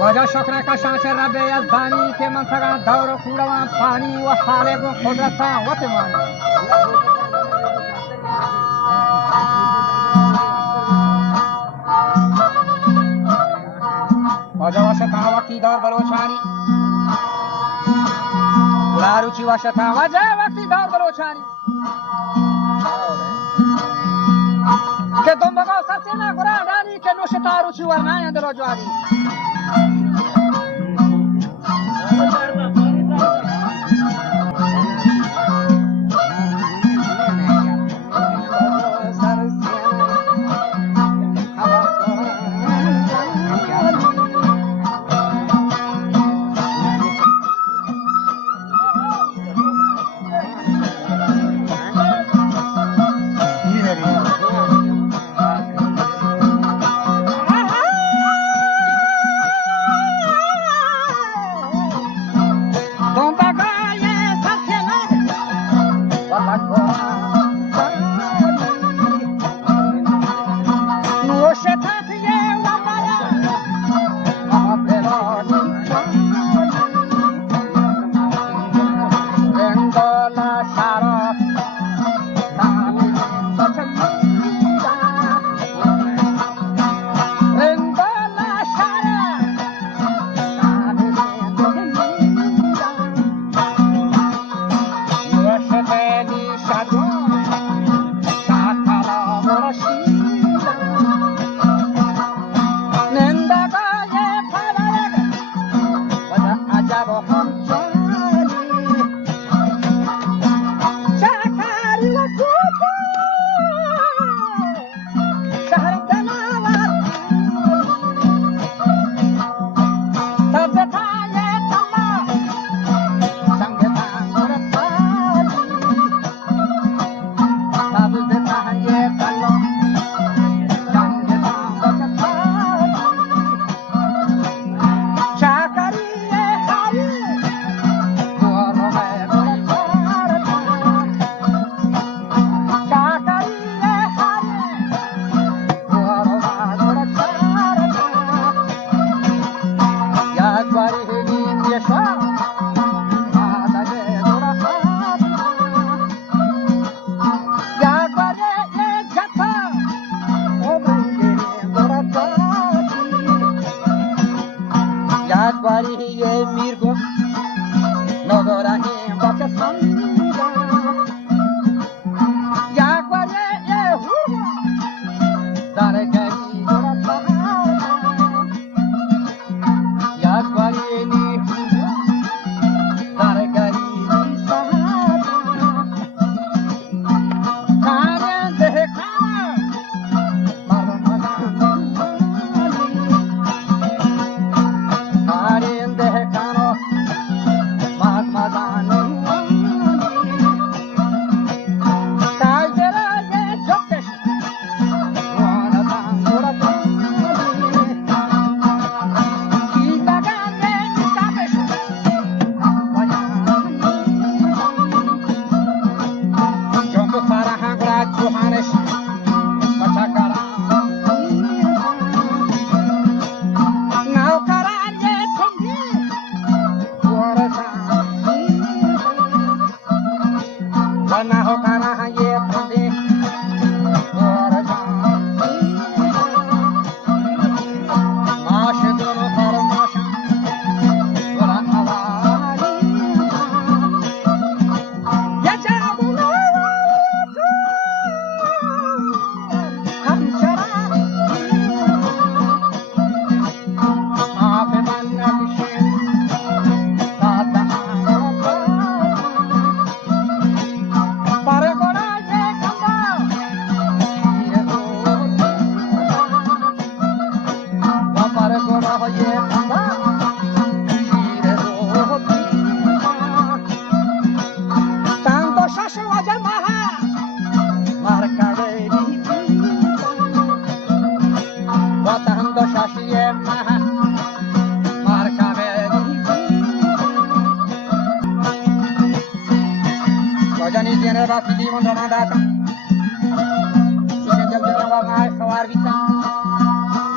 وجا شكرا كشاش ربي يزباني كمن سغا دور كودوان فاني وحالي کو قدرتا وتماني وجا وشتا وقتي دور بلوچاني ولاروچي وشتا وجا وقتي دور بلوچاني के तुम बगाओ सच्चे ना गुरा डाली के नोशतारू छी वरना अंदर जोआरी para Rajani tiene bafili mondamandata. Singen jal warna sawar bisa.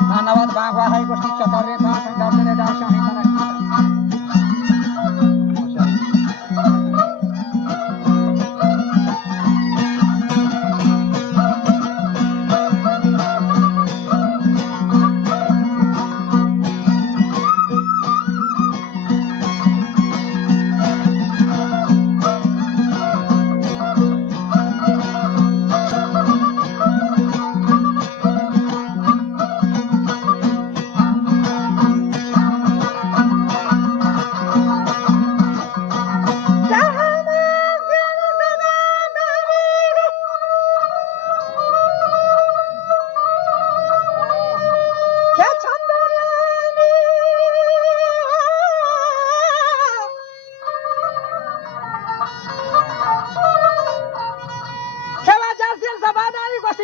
Nanawat bangwa hai gosti chatarre tha sanjapne da shahi tanak.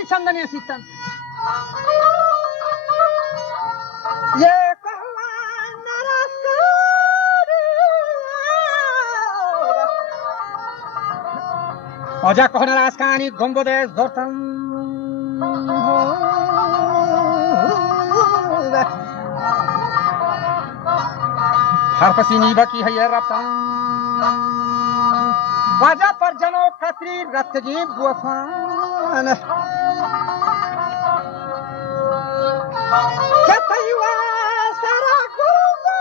Chandane सीतन ये कहवा नरस्कारी अजा कहना राजकानी गंगोदे जोरतन हर पसीनी बकी है ये रतन वाजा पर जनो कतरी रत्तगी बुफान Kataywa Saraguba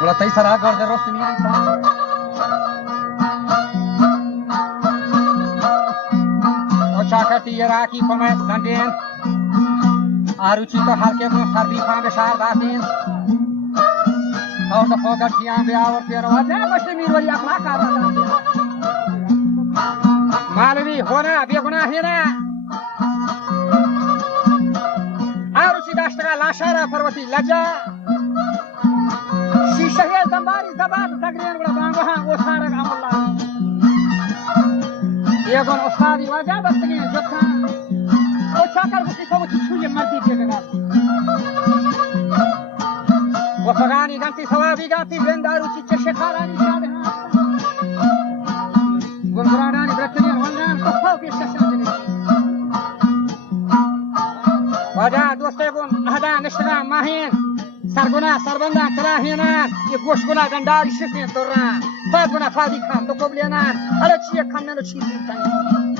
Wala tay Saragor de Rosmiri Ochakati Iraki Pomet Sandin Aruchito Harkev Sardi Fan Bashar Datin और तो फोकट किया ब्याह और तेरा वाजे मस्ती वाली अखला कर रहा था मालवी होना बेगुना है ना और उसी दाश्तगा लाशारा फरवती लजा शीशे दंबारी दबाद तगरीन बड़ा बांगहा वो सारा अमला ये कौन उस्तादी वाजा बस्तगी जोखा वो चाकर किसी को छुए मर्दी देगा وفغاني قانتي ثوابي قانتي بلندارو تيجي شخاراني شادها ومراناني برتنين والنان صفاو في الشاشة وجاء دوستيقون أهدا نشتغى ماهين سرقنا سربندا تلاهينان يقوشقنا قنداري شفين دوران فادقنا فادي كان تقبلينان على تشيه كان نلو تشيه تاني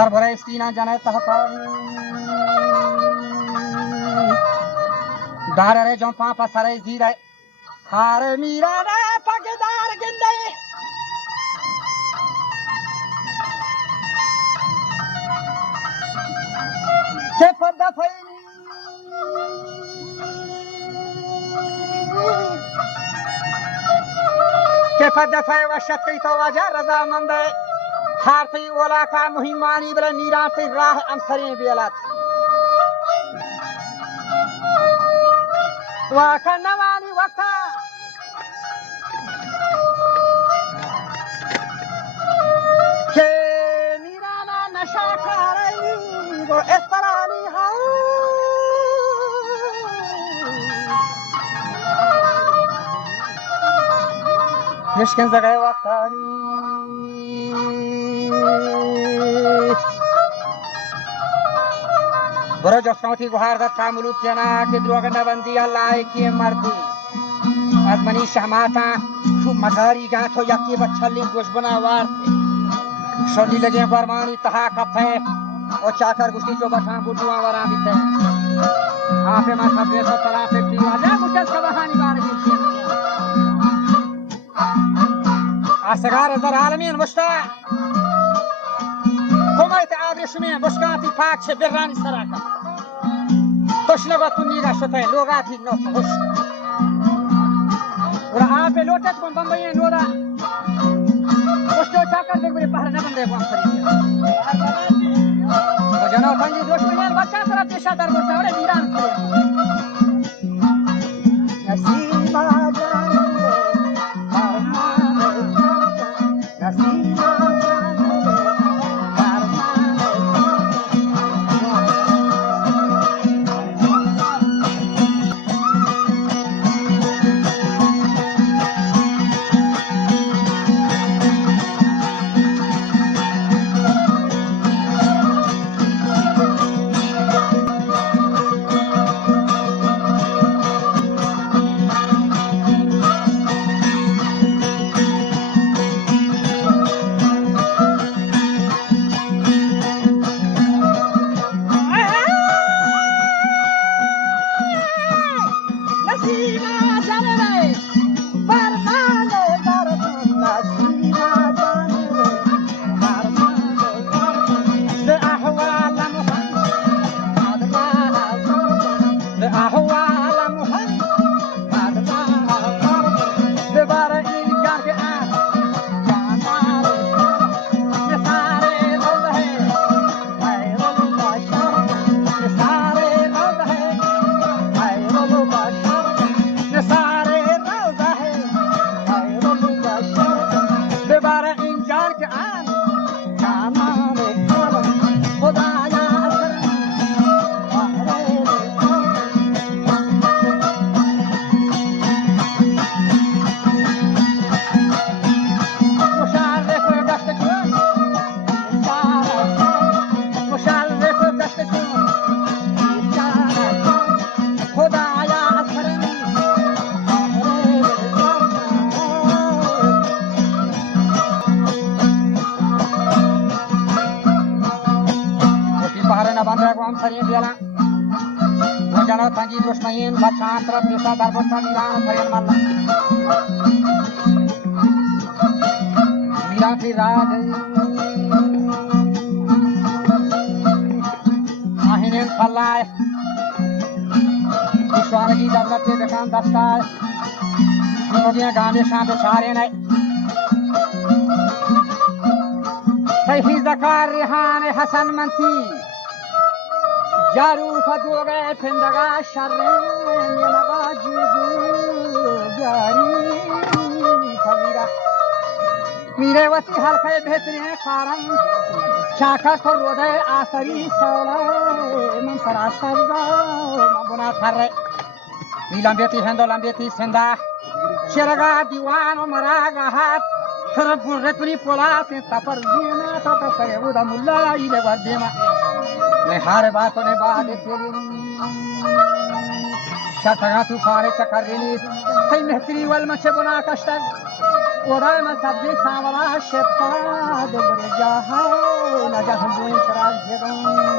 Sarvoresti jane tahta darare jompa pasare zire hare mirane pagdar ginde se fada faini ke fada fai wa shakti to waja raza mande حرفی اولا کا مهمانی بلا میراثی راه امسری بیالات و کنوانی وقتا که میرانا نشاکاری و اسپرانی ها مشکن زگای وقتانی برو جسمتی گوهر داد کاملو کنا که دروغ نبندی الله کی مردی از منی شماتا تو مزاری گا تو یکی بچلی گوش بنا وارتی شلی لگے برمانی تها کپے او چاکر گوشتی جو بٹھان بوٹوا ورا بیتے آپ ما سبے تو طرح سے دیواجا گوشت کبہانی بار کی اسرار در عالمین مشتا کومایت آبرشمی بشکاتی پاک چه برانی سراکا توش نگاتون نیگا شده لوگاتی نوت خوش ورا آب لوٹت کن بمبئی نورا مشتو چاکر بگوری پہر نبنده بام خریدی و جناب تنگی دوش منیر بچه طرف دیشا در برده وره میران خریدی نسیم آجانه نسیم هم سرین بیلا وجانا تنجی دشمنین بچان طرف بیسا در بطا میران ترین ملا میران کی راج آهینین خلای विश्वानगी दौलत से दशान दस्तार नदियां गांधे शाम सारे ने सही जकार रिहान हसन मंती जारू फदो गए फिंदगा शर्रे लगा जुगु गारी फमीरा मीरे वती हल्के बेहतरीन कारण शाखा को रोदे आसरी सोला मन सरासर बुना थर्रे नीलंबेती हेंदो लंबेती सेंदा शेरगा दीवानो मरागा हाथ थर बुर्रेतुनी पोला ते तपर जीना तप करे उदा मुल्ला इले वर्देमा ने हारे बातों ने बादे तेरी शतगा तू फारे चकरिनी कई मेहतरी वल मचे बुना कष्टक ओदा में सब्जी सावला शेता दबरे जा है न जा हम बुई शराब दे